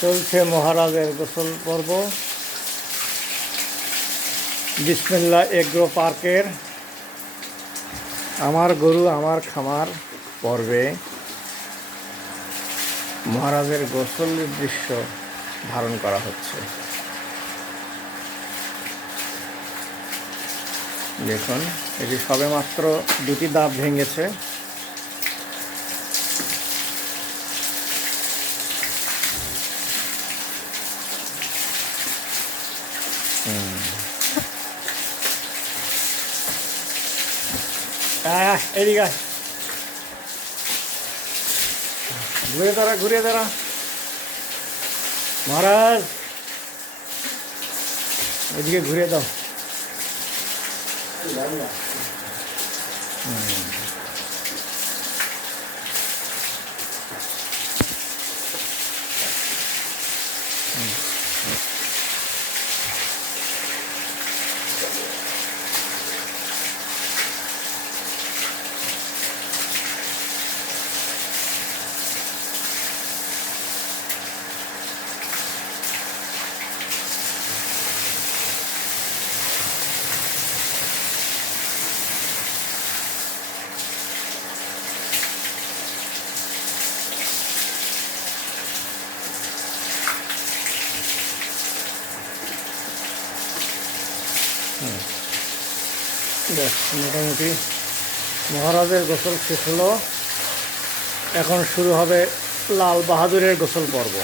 চলছে মহারাজের গোসল পর্ব। বিসমিল্লা এগ্রো পার্কের আমার গরু, আমার খামার পর্বে মহারাজের গোসলের দৃশ্য ধারণ করা হচ্ছে। দেখুন, এটি সবেমাত্র দুটি দাঁত ভেঙেছে। আয় আয়, এদিকে আয়। ঘুরে দাঁড়া ঘুরে দাঁড়া মহারাজ এদিকে ঘুরে দাও হুম। হুম। মোটামুটি মহারাজের গোসল শেষ হলো। এখন শুরু হবে লাল বাহাদুরের গোসল পর্ব।